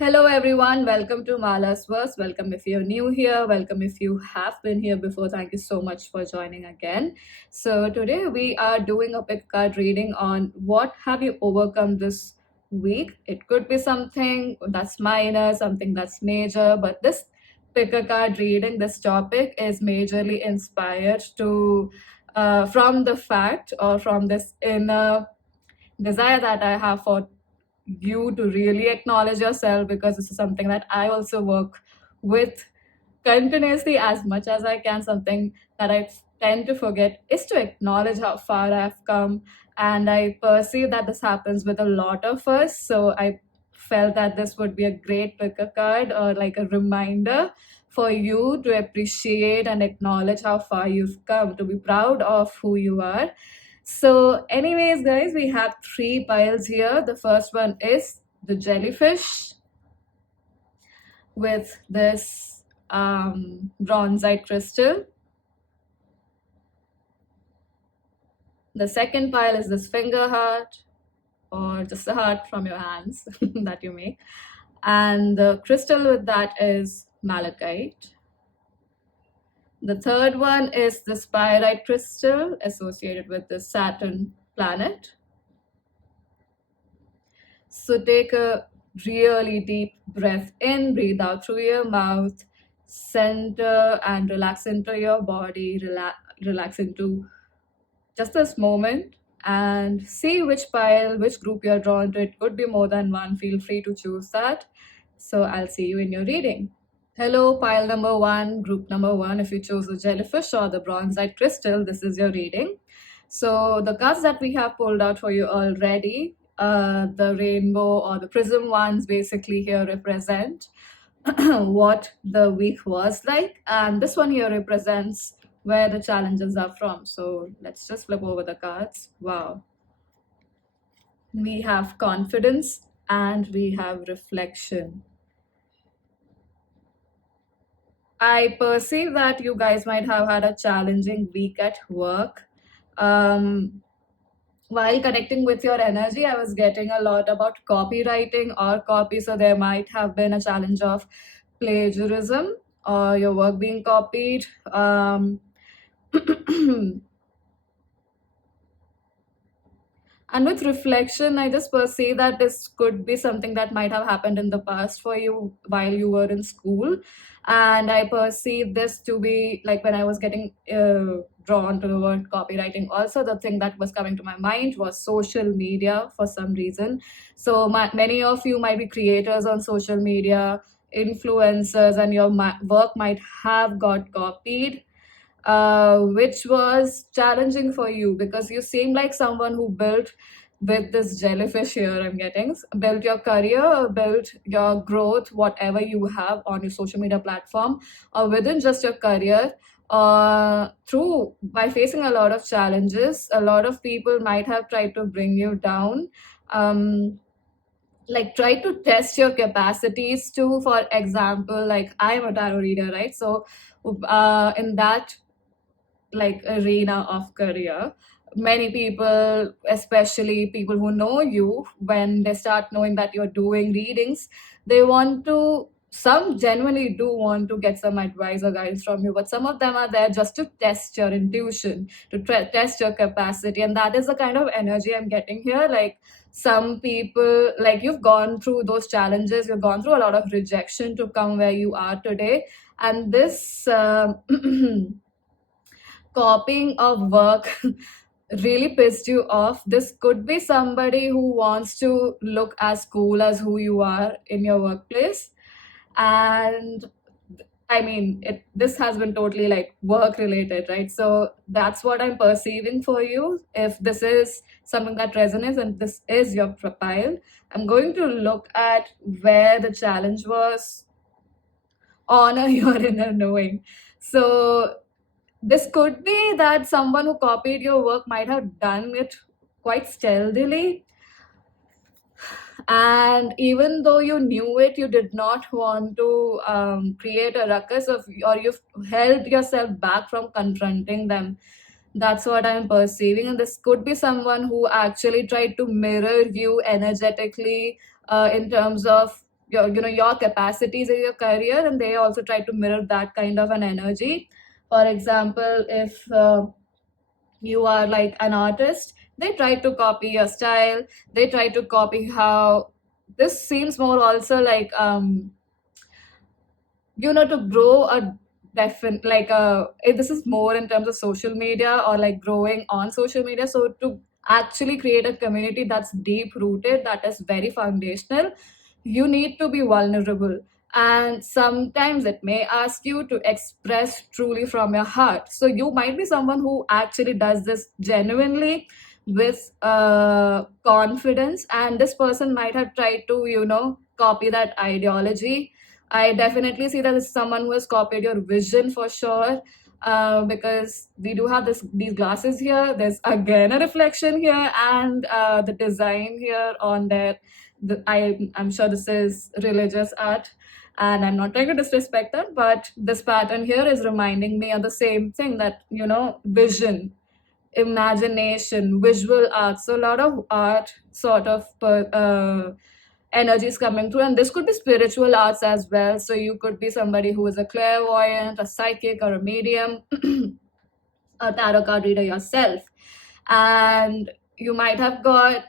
Hello, everyone. Welcome to Mala's Verse. Welcome if you're new here. Welcome if you have been here before. Thank you so much for joining again. So, today we are doing a pick card reading on what have you overcome this week. It could be something that's minor, something that's major, but this pick a card reading, this topic is majorly inspired from the fact or from this inner desire that I have for you to really acknowledge yourself, because this is something that I also work with continuously as much as I can. Something that I tend to forget is to acknowledge how far I've come. And I perceive that this happens with a lot of us. So I felt that this would be a great picker card or like a reminder for you to appreciate and acknowledge how far you've come, to be proud of who you are. So, anyways, guys, we have three piles here. The first one is the jellyfish with this bronzite crystal. The second pile is this finger heart, or just a heart from your hands that you make. And the crystal with that is malachite. The third one is the pyrite crystal associated with the Saturn planet. So take a really deep breath in, breathe out through your mouth, center and relax into your body, relax into just this moment, and see which pile, which group you're drawn to. It could be more than one. Feel free to choose that. So I'll see you in your reading. Hello, pile number one, group number one. If you chose the jellyfish or the bronzite crystal, this is your reading. So the cards that we have pulled out for you already, the rainbow or the prism ones basically here represent what the week was like. And this one here represents where the challenges are from. So let's just flip over the cards. Wow. We have confidence and we have reflection. I perceive that you guys might have had a challenging week at work. While connecting with your energy, I was getting a lot about copywriting or copy. So there might have been a challenge of plagiarism or your work being copied. And with reflection, I just perceive that this could be something that might have happened in the past for you while you were in school. And I perceive this to be like when I was getting drawn to the word copywriting. Also, the thing that was coming to my mind was social media for some reason. So many of you might be creators on social media, influencers, and your work might have got copied, which was challenging for you because you seem like someone who built with this jellyfish here. I'm getting built your career, built your growth, whatever you have on your social media platform or within just your career. Through by facing a lot of challenges, a lot of people might have tried to bring you down. Like try to test your capacities too. For example, like I'm a tarot reader, right? So in that like arena of career, many people, especially people who know you, when they start knowing that you're doing readings, they want to, some genuinely do want to get some advice or guidance from you, but some of them are there just to test your intuition, to test your capacity. And that is the kind of energy I'm getting here. Like some people, like you've gone through those challenges, you've gone through a lot of rejection to come where you are today. And this copying of work really pissed you off. This could be somebody who wants to look as cool as who you are in your workplace. And I mean, this has been totally like work related, right? So that's what I'm perceiving for you. If this is something that resonates and this is your profile, I'm going to look at where the challenge was. Honor your inner knowing. So this could be that someone who copied your work might have done it quite stealthily. And even though you knew it, you did not want to create a ruckus or you've held yourself back from confronting them. That's what I'm perceiving. And this could be someone who actually tried to mirror you energetically in terms of your capacities in your career, and they also try to mirror that kind of an energy. For example, if you are like an artist, they try to copy your style, they try to copy how this seems more also like to grow a definite like this is more in terms of social media or like growing on social media. So to actually create a community that's deep rooted, that is very foundational, you need to be vulnerable, and sometimes it may ask you to express truly from your heart. So you might be someone who actually does this genuinely with confidence, and this person might have tried to copy that ideology. I definitely see that as someone who has copied your vision for sure. Because we do have these glasses here. There's again a reflection here, and the design here on there. I'm sure this is religious art, and I'm not trying to disrespect that, but this pattern here is reminding me of the same thing, that vision, imagination, visual art. So a lot of art sort of energies coming through, and this could be spiritual arts as well. So you could be somebody who is a clairvoyant, a psychic, or a medium, a tarot card reader yourself, and you might have got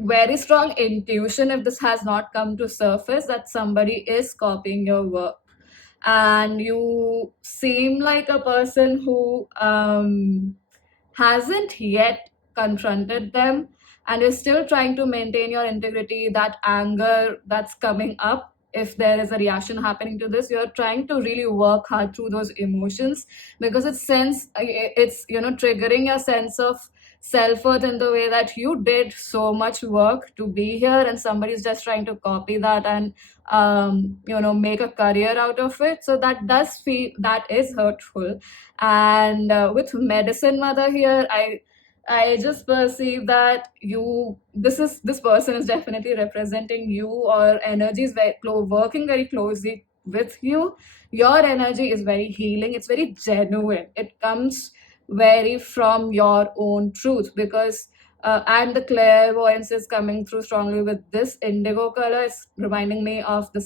very strong intuition, if this has not come to surface, that somebody is copying your work. And you seem like a person who hasn't yet confronted them, and you're still trying to maintain your integrity. That anger that's coming up, if there is a reaction happening to this, you're trying to really work hard through those emotions, because it's triggering your sense of self-worth in the way that you did so much work to be here, and somebody's just trying to copy that and make a career out of it. So that does feel, that is hurtful. And with medicine mother here, I just perceive that this person is definitely representing you, or energy is working very closely with you. Your energy is very healing, it's very genuine, it comes very from your own truth, because and the clairvoyance is coming through strongly with this indigo color. It's reminding me of the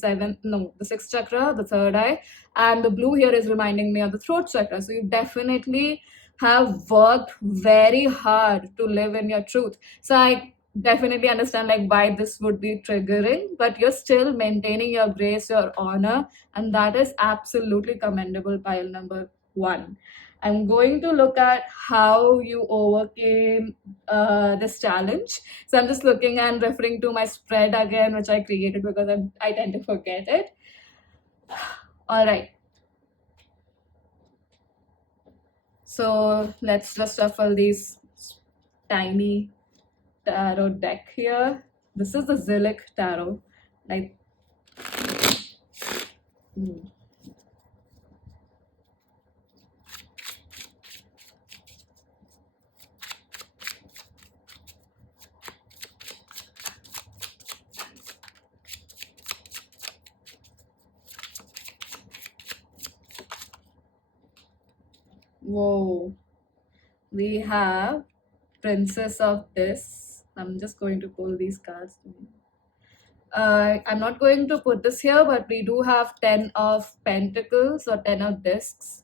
sixth chakra, the third eye, and the blue here is reminding me of the throat chakra. So you definitely have worked very hard to live in your truth. So I definitely understand like why this would be triggering, but you're still maintaining your grace, your honor, and that is absolutely commendable, pile number one. I'm going to look at how you overcame this challenge. So I'm just looking and referring to my spread again, which I created because I tend to forget it. All right. So let's just shuffle these tiny tarot deck here. This is the Zilic tarot. Like, whoa. We have Princess of Discs. I'm just going to pull these cards. I'm not going to put this here, but we do have 10 of Pentacles or 10 of Discs,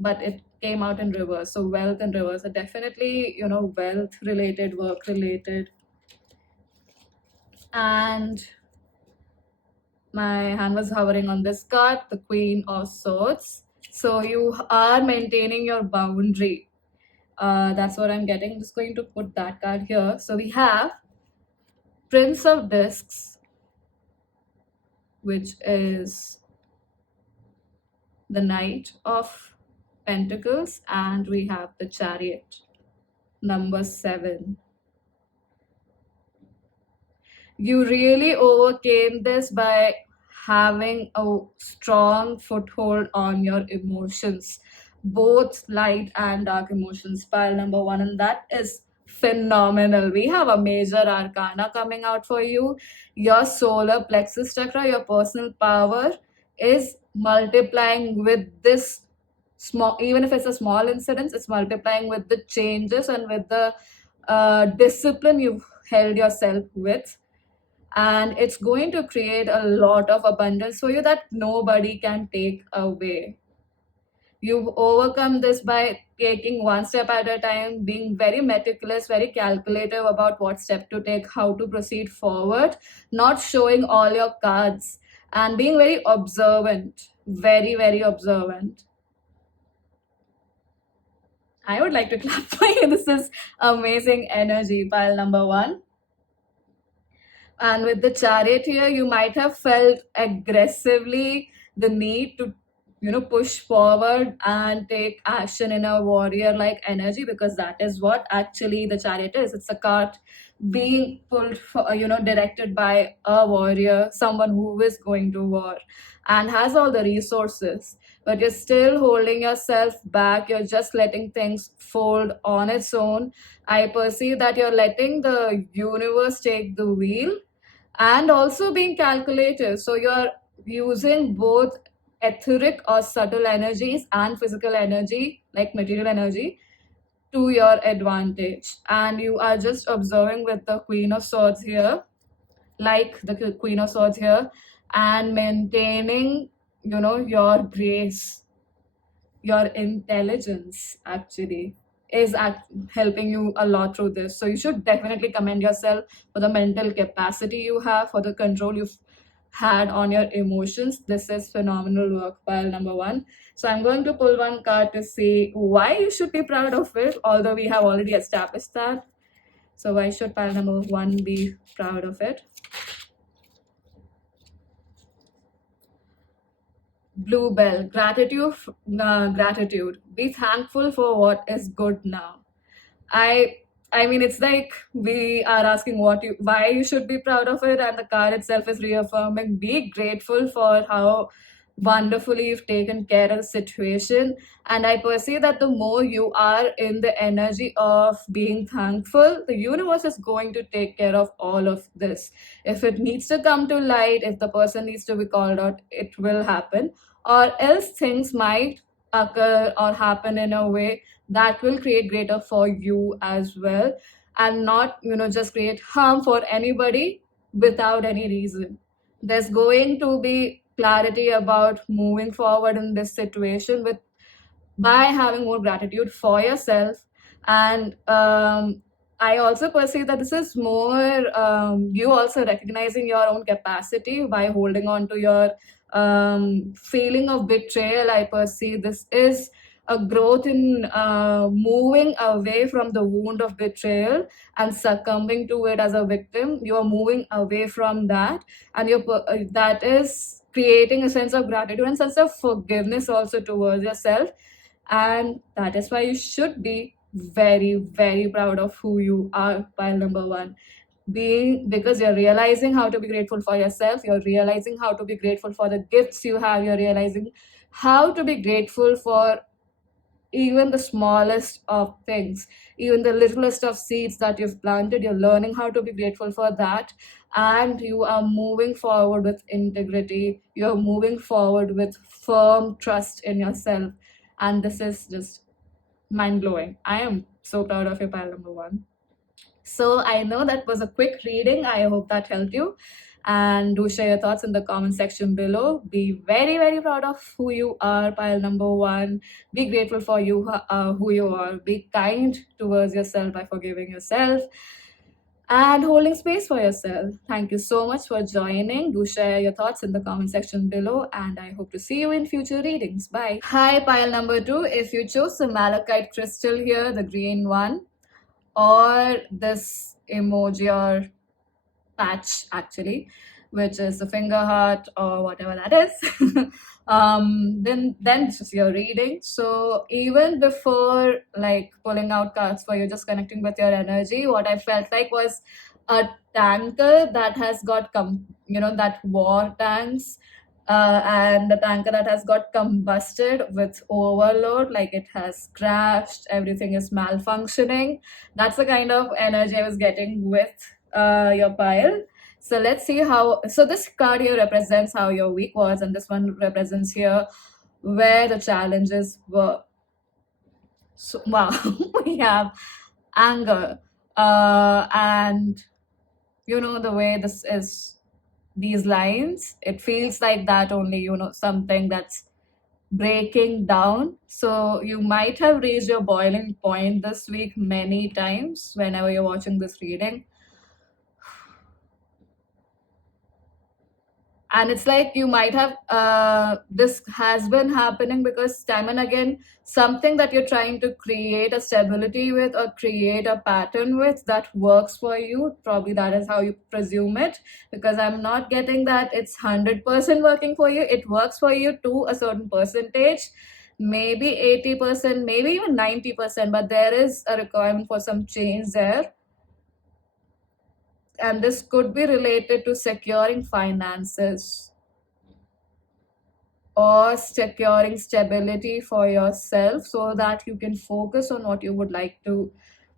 but it came out in reverse. So wealth in reverse. So definitely, wealth related, work related. And my hand was hovering on this card, the Queen of Swords. So you are maintaining your boundary. That's what I'm getting. I'm just going to put that card here. So we have Prince of Discs, which is the Knight of Pentacles, and we have the Chariot, number 7. You really overcame this by having a strong foothold on your emotions, both light and dark emotions, pile number 1, and that is phenomenal. We have a major arcana coming out for you. Your solar plexus chakra, your personal power, is multiplying with this small, even if it's a small incidence, it's multiplying with the changes and with the discipline you've held yourself with. and it's going to create a lot of abundance for you that nobody can take away. You overcome this by taking one step at a time, being very meticulous, very calculative about what step to take, how to proceed forward, not showing all your cards, and being very observant, very, very observant. I would like to clap for you. This is amazing energy, pile number one. And with the chariot here, you might have felt aggressively the need to, push forward and take action in a warrior like energy, because that is what actually the chariot is. It's a cart being pulled, directed by a warrior, someone who is going to war and has all the resources. But you're still holding yourself back. You're just letting things fold on its own. I perceive that you're letting the universe take the wheel and also being calculative. So you're using both etheric or subtle energies and physical energy, like material energy, to your advantage. And you are just observing with the Queen of Swords here, like the Queen of Swords here, and maintaining, your grace, your intelligence actually is helping you a lot through this. So you should definitely commend yourself for the mental capacity you have, for the control you've had on your emotions. This is phenomenal work, pile number one. So I'm going to pull one card to see why you should be proud of it, although we have already established that. So why should pile number one be proud of it? Bluebell, gratitude. Be thankful for what is good now. I I mean, it's like we are asking why you should be proud of it, and the card itself is reaffirming. Be grateful for how wonderfully you've taken care of the situation. And I perceive that the more you are in the energy of being thankful, the universe is going to take care of all of this. If it needs to come to light, if the person needs to be called out, it will happen. Or else things might occur or happen in a way that will create greater for you as well, and not just create harm for anybody without any reason. There's going to be clarity about moving forward in this situation with by having more gratitude for yourself. And I also perceive that this is more you also recognizing your own capacity by holding on to your feeling of betrayal. I perceive this is a growth in moving away from the wound of betrayal and succumbing to it as a victim. You are moving away from that, and that is creating a sense of gratitude and sense of forgiveness also towards yourself. And that is why you should be very, very proud of who you are, pile number one. Being Because you're realizing how to be grateful for yourself, you're realizing how to be grateful for the gifts you have, you're realizing how to be grateful for even the smallest of things, even the littlest of seeds that you've planted. You're learning how to be grateful for that, and you are moving forward with integrity. You're moving forward with firm trust in yourself, and this is just mind-blowing. I am so proud of you, pile number one. So I know that was a quick reading. I hope that helped you. And do share your thoughts in the comment section below. Be very, very proud of who you are, pile number one. Be grateful for who you are. Be kind towards yourself by forgiving yourself and holding space for yourself. Thank you so much for joining. Do share your thoughts in the comment section below, and I hope to see you in future readings. Bye. Hi, pile number two. If you chose the malachite crystal here, the green one, or this emoji or patch actually, which is the finger heart or whatever that is, then it's just your reading. So even before like pulling out cards for you, just connecting with your energy, what I felt like was a tanker that has got that war tanks, and the tanker that has got combusted with overload, like it has crashed, everything is malfunctioning. That's the kind of energy I was getting with your pile. So let's see how. So this card here represents how your week was, and this one represents here where the challenges were. So wow, we have anger, and You know, the way this is, these lines, it feels like that only, something that's breaking down. So you might have reached your boiling point this week many times whenever you're watching this reading. And it's like you might have, this has been happening because time and again, something that you're trying to create a stability with or create a pattern with that works for you, probably that is how you presume it, because I'm not getting that it's 100% working for you. It works for you to a certain percentage, maybe 80%, maybe even 90%, but there is a requirement for some change there. And this could be related to securing finances or securing stability for yourself so that you can focus on what you would like to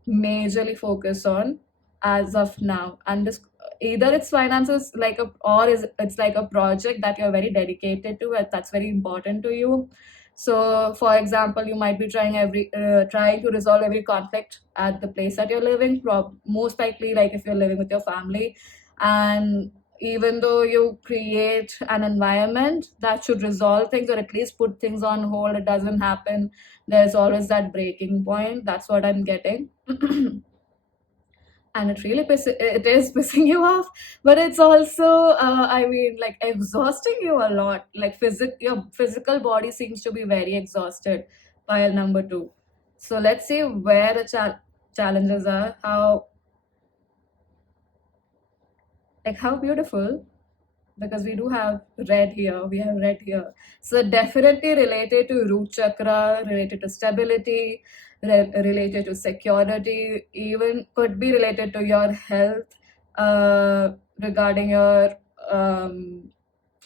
majorly focus on as of now. And this, either it's finances like a, or is it's like a project that you're very dedicated to and that's very important to you. So for example, you might be trying to resolve every conflict at the place that you're living, most likely like if you're living with your family. And even though you create an environment that should resolve things or at least put things on hold, it doesn't happen. There's always that breaking point. That's what I'm getting. And it is pissing you off, but it's also, I mean, like exhausting you a lot. Like your physical body seems to be very exhausted. Pile number two. So let's see where the challenges are. How beautiful, because we do have red here. We have red here. So definitely related to root chakra, related to stability, related to security, even could be related to your health, regarding your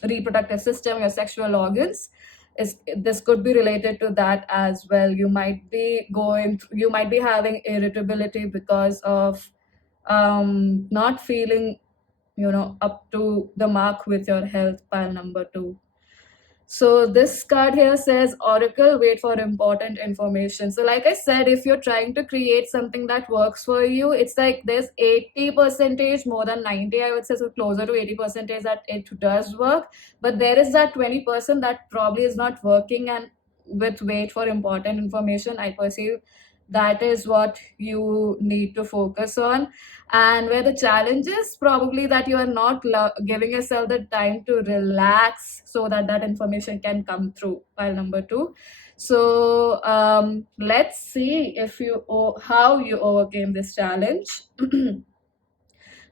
reproductive system, your sexual organs. This could be related to that as well. You might be having irritability because of not feeling up to the mark with your health. Pile number two. So this card here says Oracle, wait for important information. So like I said, if you're trying to create something that works for you, it's like there's 80 percentage, more than 90, I would say, so closer to 80 percentage that it does work. But there is that 20% that probably is not working, and with wait for important information, I perceive that is what you need to focus on. And where the challenge is probably that you are not giving yourself the time to relax so that that information can come through. Pile number two. So let's see if how you overcame this challenge.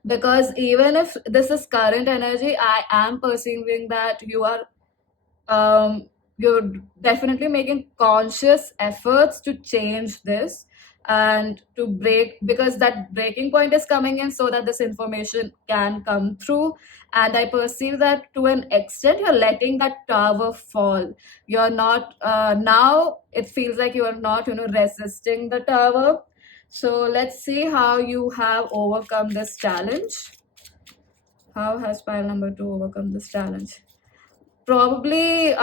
Because even if this is current energy, I am perceiving that um, you're definitely making conscious efforts to change this and to break, because that breaking point is coming in so that this information can come through. And I perceive that to an extent you're letting that tower fall. You're not, now it feels like you are not resisting the tower. So let's see how you have overcome this challenge. How has pile number two overcome this challenge? Probably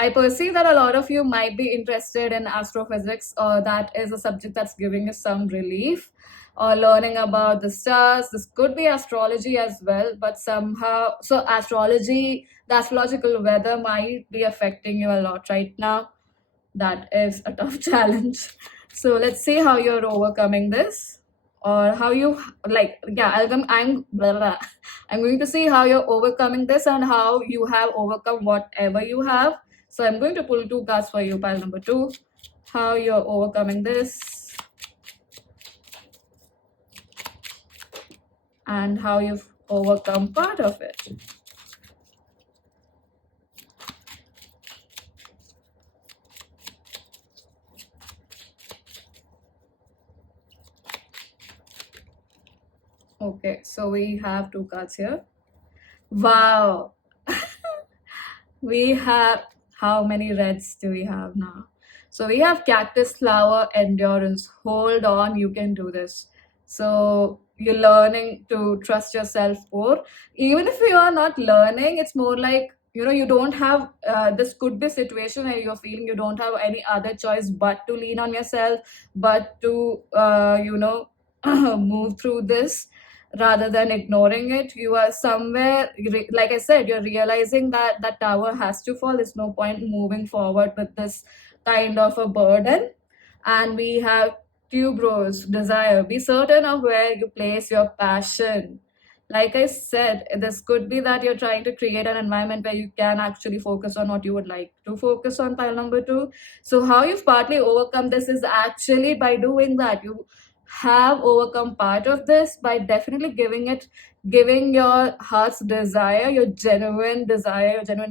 I perceive that a lot of you might be interested in astrophysics, or that is a subject that's giving you some relief, or learning about the stars. This could be astrology as well, but somehow, so astrology, the astrological weather might be affecting you a lot right now. That is a tough challenge. So let's see how you're overcoming this, or how you like. Yeah, I'm blah, blah, blah. I'm going to see how you're overcoming this and how you have overcome whatever you have. So I'm going to pull two cards for you, pile number two. How you're overcoming this and how you've overcome part of it. Okay, so we have two cards here. Wow. We have, how many reds do we have now? So we have cactus flower endurance. Hold on, you can do this. So you're learning to trust yourself more. Even if you are not learning, it's more like you don't have this could be a situation where you're feeling you don't have any other choice but to lean on yourself, but to move through this rather than ignoring it. You are somewhere, like I said, you're realizing that that tower has to fall. There's no point moving forward with this kind of a burden. And we have tuberose desire. Be certain of where you place your passion. Like I said, this could be that you're trying to create an environment where you can actually focus on what you would like to focus on, pile number two. So how you've partly overcome this is actually by doing that. You have overcome part of this by definitely giving your heart's desire, your genuine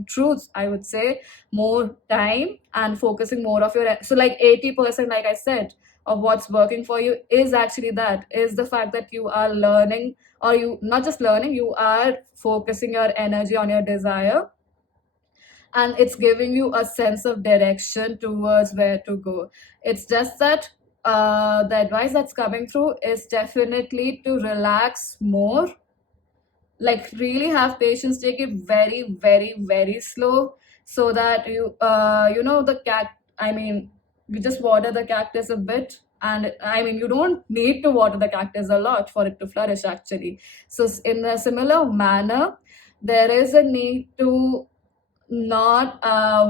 truths, I would say, more time, and focusing more of your, so like 80%, like I said, of what's working for you is actually that is the fact that you are learning, or you not just learning, you are focusing your energy on your desire, and it's giving you a sense of direction towards where to go. It's just that the advice that's coming through is definitely to relax more, like really have patience, take it very, very, very slow, so that the I mean, you just water the cactus a bit, and I mean, you don't need to water the cactus a lot for it to flourish actually. So in a similar manner, there is a need to not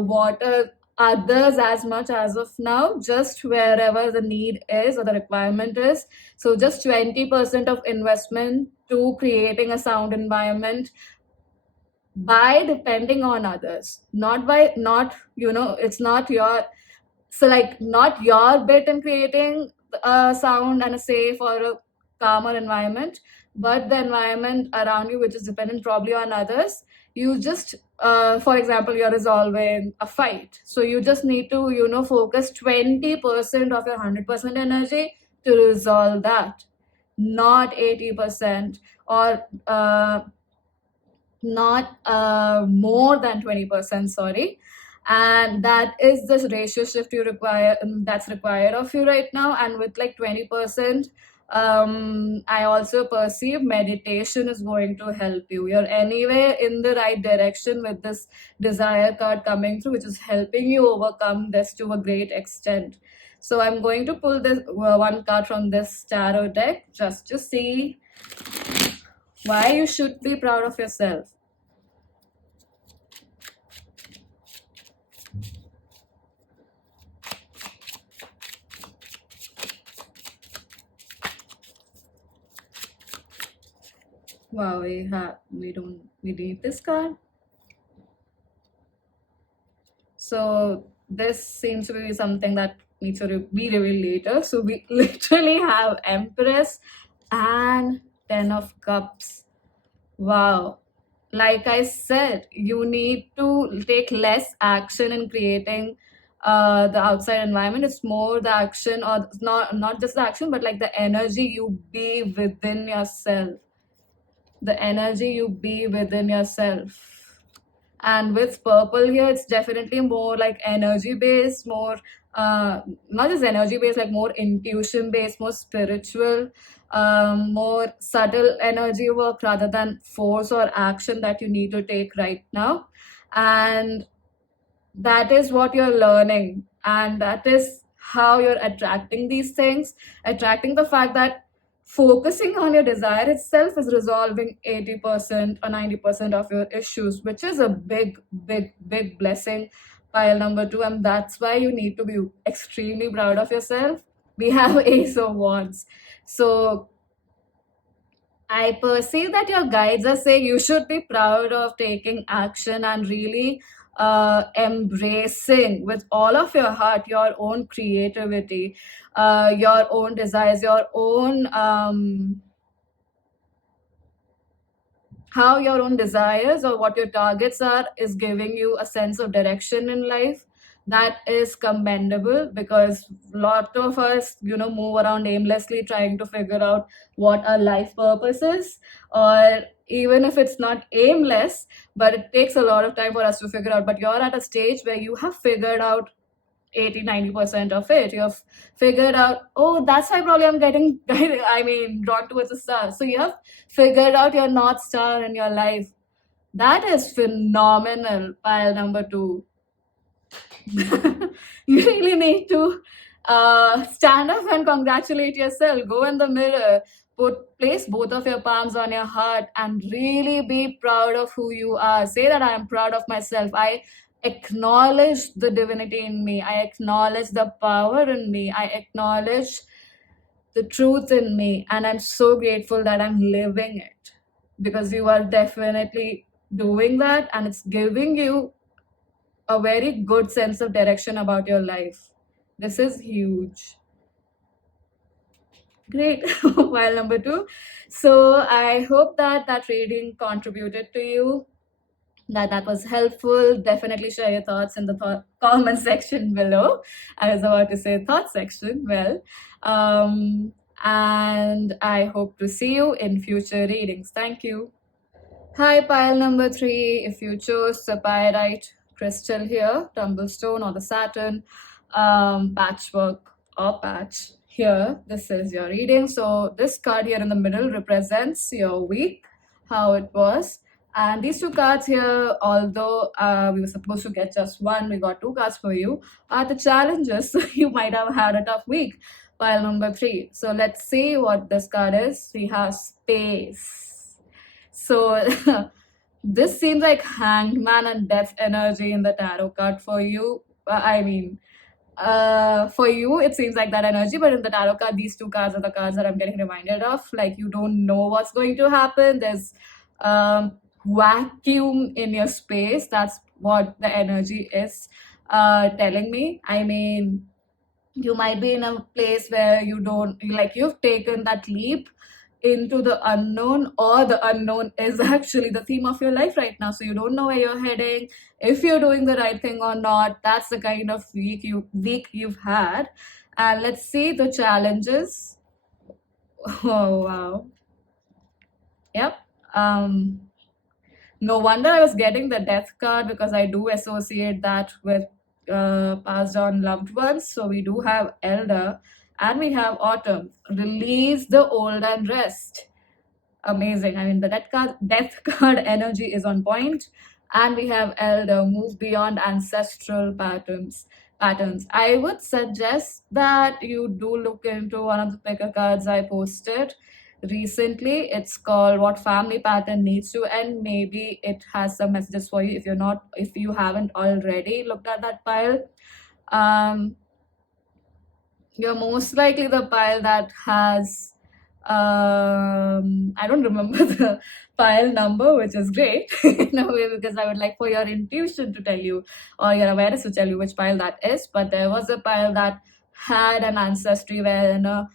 water others as much as of now, just wherever the need is or the requirement is. So just 20% of investment to creating a sound environment by depending on others, not by, not, it's not your, so like not your bit in creating a sound and a safe or a calmer environment, but the environment around you, which is dependent probably on others. You just for example, you're resolving a fight, so you just need to focus 20% of your 100% energy to resolve that, not 80%, or not more than 20%, sorry. And that is this ratio shift you require, that's required of you right now. And with like 20%, I also perceive meditation is going to help you. You're anyway in the right direction with this desire card coming through, which is helping you overcome this to a great extent. So I'm going to pull this one card from this tarot deck just to see why you should be proud of yourself. Wow, we need this card. So this seems to be something that needs to be revealed later. So we literally have Empress and Ten of Cups. Wow. Like I said, you need to take less action in creating the outside environment. It's more the action, or not just the action, but like the energy you be within yourself. The energy you be within yourself. And with purple here, it's definitely more like energy based, more not just energy based, like more intuition based, more spiritual, more subtle energy work rather than force or action that you need to take right now. And that is what you're learning, and that is how you're attracting these things, attracting the fact that focusing on your desire itself is resolving 80% or 90% of your issues, which is a big, big, big blessing, pile number two. And that's why you need to be extremely proud of yourself. We have Ace of Wands. So I perceive that your guides are saying you should be proud of taking action and really embracing with all of your heart your own creativity, your own desires, your own how your own desires or what your targets are is giving you a sense of direction in life. That is commendable, because a lot of us move around aimlessly trying to figure out what our life purpose is, or even if it's not aimless, but it takes a lot of time for us to figure out. But you're at a stage where you have figured out 80-90% of it. You have figured out, oh, that's why probably I'm getting I mean drawn towards the star. So you have figured out your north star in your life. That is phenomenal. Pile number two. You really need to stand up and congratulate yourself. Go in the mirror, place both of your palms on your heart, and really be proud of who you are. Say that I am proud of myself. I acknowledge the divinity in me. I acknowledge the power in me. I acknowledge the truth in me, and I'm so grateful that I'm living it, because you are definitely doing that, and it's giving you a very good sense of direction about your life. This is huge. Great. While number two. So I hope that that reading contributed to you, that was helpful. Definitely share your thoughts in the comment section below. I was about to say thought section. Well, and I hope to see you in future readings. Thank you. Hi, pile number three. If you chose the pyrite crystal here, tumblestone or the Saturn, patchwork or patch here, this is your reading. So this card here in the middle represents your week, how it was. And these two cards here, although we were supposed to get just one, we got two cards for you, are the challenges. So you might have had a tough week. Pile number three. So let's see what this card is. We have space. So this seems like hangman and death energy in the tarot card for you. For you, it seems like that energy, but in the tarot card, these two cards are the cards that I'm getting reminded of. Like, you don't know what's going to happen. There's vacuum in your space. That's what the energy is telling me. I mean, you might be in a place where you don't, like, you've taken that leap into the unknown, or the unknown is actually the theme of your life right now, so you don't know where you're heading, if you're doing the right thing or not. That's the kind of week you've had. And let's see the challenges. Oh wow. Yep. No wonder I was getting the death card, because I do associate that with passed on loved ones. So we do have elder and we have autumn. Release the old and rest. Amazing. I mean, the death card energy is on point, and we have elder, move beyond ancestral patterns. I would suggest that you do look into one of the picker cards I posted recently. It's called What Family Pattern Needs to End. Maybe it has some messages for you if you haven't already looked at that pile. um you're most likely the pile that has I don't remember the pile number, which is great in a way, because I would like for your intuition to tell you, or your awareness to tell you which pile that is. But there was a pile that had an ancestry where a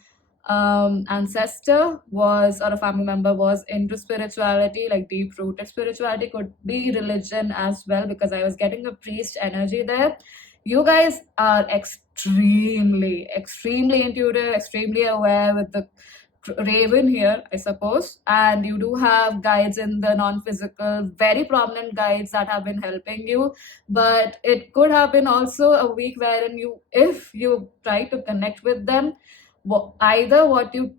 ancestor was, or a family member was, into spirituality, like deep rooted spirituality. Could be religion as well, because I was getting a priest energy there. You guys are extremely intuitive, extremely aware with the raven here, I suppose. And you do have guides in the non-physical, very prominent guides that have been helping you. But it could have been also a week wherein if you try to connect with them, either what you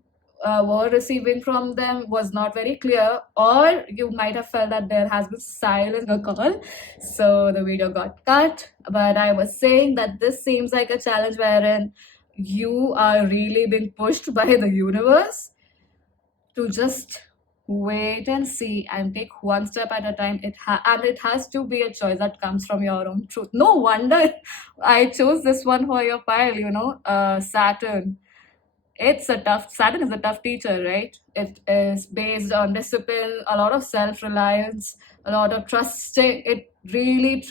were receiving from them was not very clear, or you might have felt that there has been silence in the call, so the video got cut. But I was saying that this seems like a challenge wherein you are really being pushed by the universe to just wait and see and take one step at a time. And it has to be a choice that comes from your own truth. No wonder I chose this one for your pile. Saturn. Saturn is a tough teacher, right? It is based on discipline, a lot of self-reliance, a lot of trusting. It really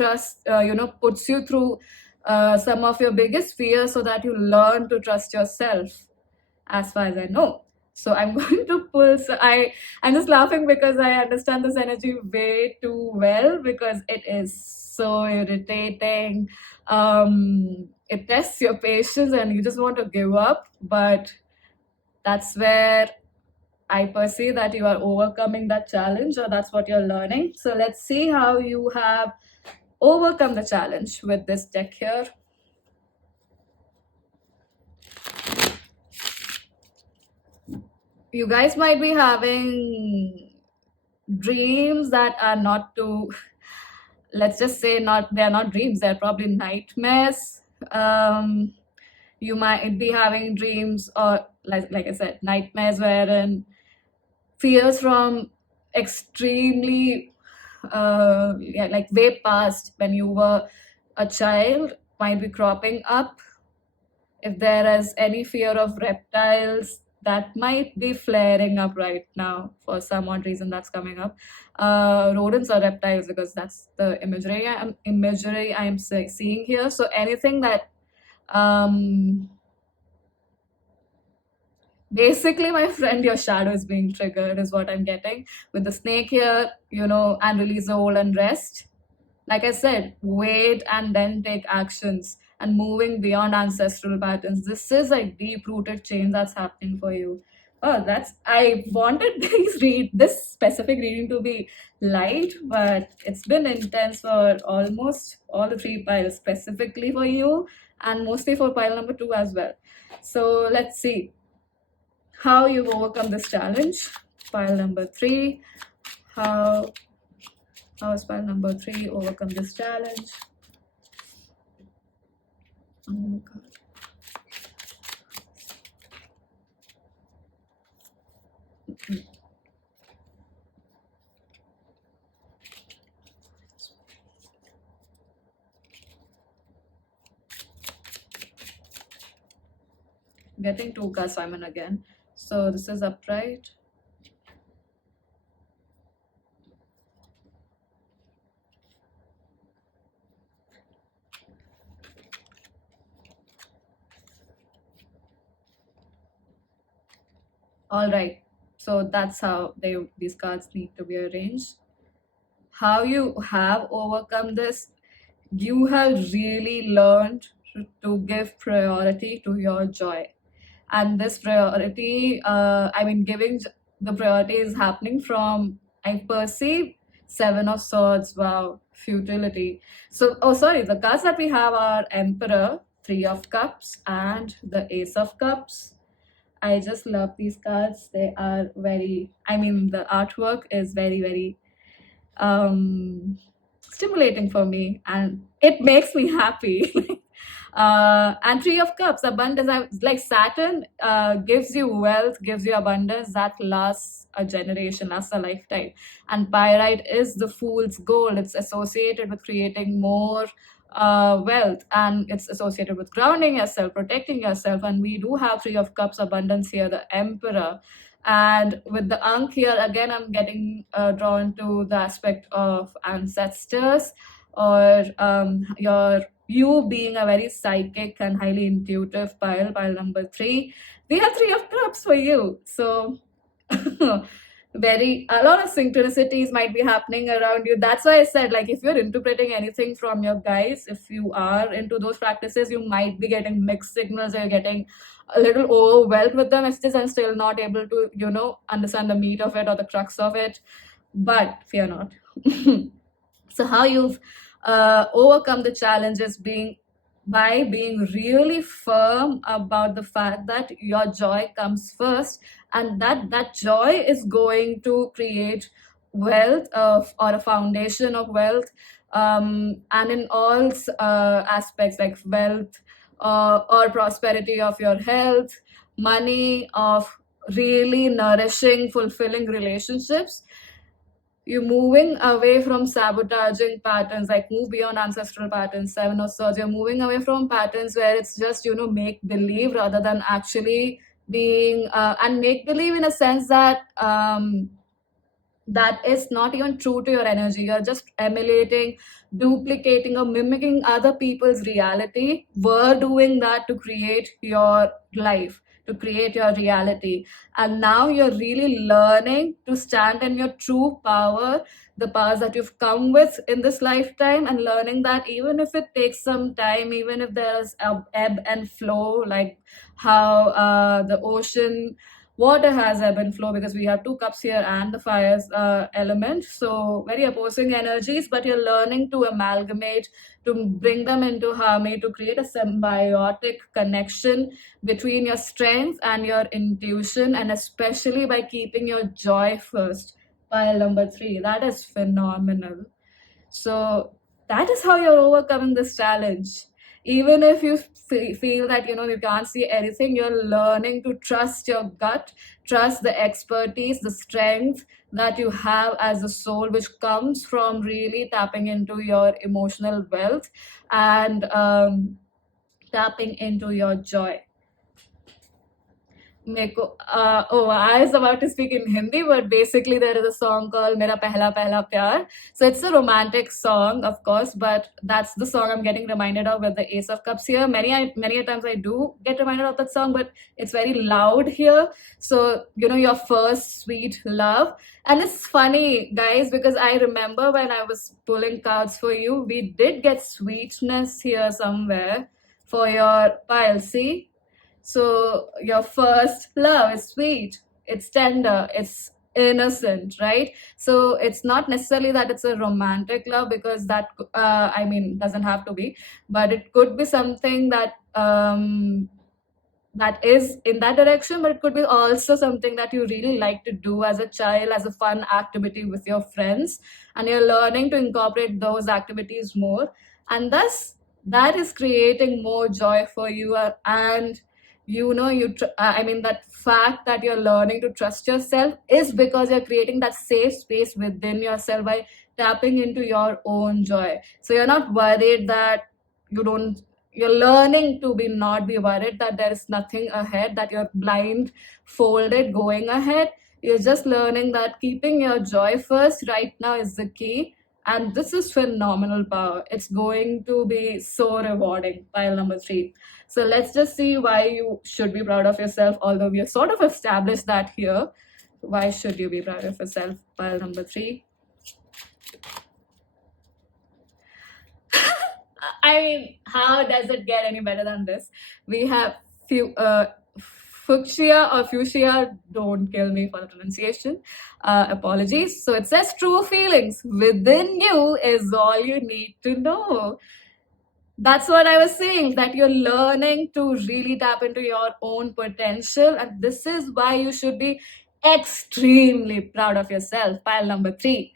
puts you through some of your biggest fears, so that you learn to trust yourself, as far as I know. So I'm going to pull. I'm just laughing because I understand this energy way too well, because it is so irritating. It tests your patience and you just want to give up. But that's where I perceive that you are overcoming that challenge, or that's what you're learning. So let's see how you have overcome the challenge with this deck here. You guys might be having dreams that are not too, let's just say, not, they're not dreams, they're probably nightmares. um you might be having dreams, or like I said, nightmares wherein fears from extremely yeah, like way past when you were a child might be cropping up. If there is any fear of reptiles, that might be flaring up right now for some odd reason that's coming up. Rodents or reptiles, because that's the imagery I'm seeing here. So anything that um basically, my friend, your shadow is being triggered, is what I'm getting with the snake here, and release the old and rest. Like I said, wait and then take actions and moving beyond ancestral patterns. This is a deep rooted change that's happening for you. Oh, I wanted this specific reading to be light, but it's been intense for almost all the three piles, specifically for you and mostly for pile number two as well. So let's see how you've overcome this challenge. Pile number three, how has pile number three overcome this challenge? Oh my god. Getting two cards, Simon, again. So this is upright. All right. So that's how these cards need to be arranged. How you have overcome this, you have really learned to give priority to your joy. And this priority, giving the priority is happening from, I perceive, Seven of Swords. Wow, futility. So, oh, sorry, the cards that we have are Emperor, Three of Cups, and the Ace of Cups. I just love these cards. They are the artwork is very, very stimulating for me, and it makes me happy. And Three of Cups, abundance. Like Saturn gives you wealth, gives you abundance that lasts a generation, lasts a lifetime. And pyrite is the fool's gold. It's associated with creating more wealth, and it's associated with grounding yourself, protecting yourself. And we do have Three of Cups abundance here, the Emperor. And with the Ankh here, again, I'm getting drawn to the aspect of ancestors, or you being a very psychic and highly intuitive pile number three. We have Three of Cups for you. So a lot of synchronicities might be happening around you. That's why I said, like, if you're interpreting anything from your guides, if you are into those practices, you might be getting mixed signals, or you're getting a little overwhelmed with the messages and still not able to understand the meat of it or the crux of it. But fear not. So how you've overcome the challenges by being really firm about the fact that your joy comes first, and that joy is going to create wealth or a foundation of wealth, and in all aspects, like wealth or prosperity of your health, money, of really nourishing, fulfilling relationships. You're moving away from sabotaging patterns, like move beyond ancestral patterns, Seven of Swords. You're moving away from patterns where it's just, make believe rather than actually being, and make believe in a sense that that is not even true to your energy. You're just emulating, duplicating, or mimicking other people's reality. We're doing that to create your life, to create your reality. And now you're really learning to stand in your true power, the powers that you've come with in this lifetime, and learning that even if it takes some time, even if there's a ebb and flow, like how the ocean water has ebb and flow, because we have two cups here and the fire's element. So very opposing energies, but you're learning to amalgamate, to bring them into harmony, to create a symbiotic connection between your strength and your intuition, and especially by keeping your joy first. Pile number 3. That is phenomenal. So that is how you're overcoming this challenge. Even if you feel that you can't see anything, you're learning to trust your gut, trust the expertise, the strength that you have as a soul, which comes from really tapping into your emotional wealth and tapping into your joy. I was about to speak in Hindi, but basically there is a song called Mera Pehla Pehla Pyar. So it's a romantic song, of course, but that's the song I'm getting reminded of with the Ace of Cups here. Many a times I do get reminded of that song, but it's very loud here. So, your first sweet love. And it's funny, guys, because I remember when I was pulling cards for you, we did get sweetness here somewhere for your pile. See? So your first love is sweet, it's tender, it's innocent, right? So it's not necessarily that it's a romantic love, because that doesn't have to be, but it could be something that is in that direction, but it could be also something that you really like to do as a child, as a fun activity with your friends, and you're learning to incorporate those activities more, and thus that is creating more joy for you. And that fact that you're learning to trust yourself is because you're creating that safe space within yourself by tapping into your own joy. So you're not worried that you don't you're learning to not be worried that there is nothing ahead, that you're blindfolded going ahead. You're just learning that keeping your joy first right now is the key. And this is phenomenal power. It's going to be so rewarding. Pile number 3. So let's just see why you should be proud of yourself, although we have sort of established that here. Why should you be proud of yourself? Pile number 3. I mean, how does it get any better than this? We have fuchsia or fuchsia. Don't kill me for the pronunciation. Apologies. So it says true feelings within you is all you need to know. That's what I was saying, that you're learning to really tap into your own potential, and this is why you should be extremely proud of yourself. Pile number 3.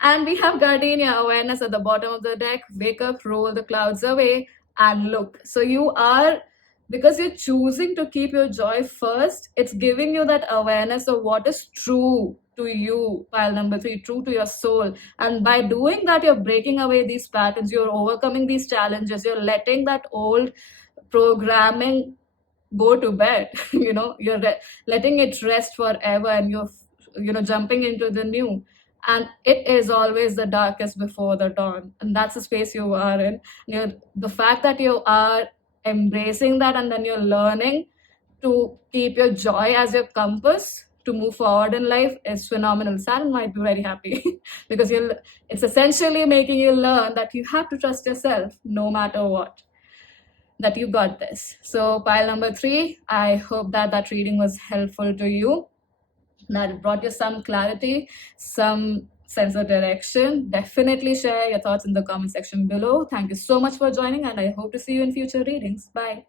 And we have gardenia, awareness at the bottom of the deck. Wake up, roll the clouds away, and look. So because you're choosing to keep your joy first, it's giving you that awareness of what is true to you. Pile number 3, true to your soul. And by doing that, you're breaking away these patterns, you're overcoming these challenges, you're letting that old programming go to bed. You're letting it rest forever, and you're jumping into the new. And it is always the darkest before the dawn, and that's the space you are in. The fact that you are embracing that, and then you're learning to keep your joy as your compass to move forward in life, is phenomenal. Saturn might be very happy because it's essentially making you learn that you have to trust yourself no matter what, that you got this. So pile number 3, I hope that reading was helpful to you, that it brought you some clarity, some sense of direction. Definitely share your thoughts in the comment section below. Thank you so much for joining, and I hope to see you in future readings. Bye.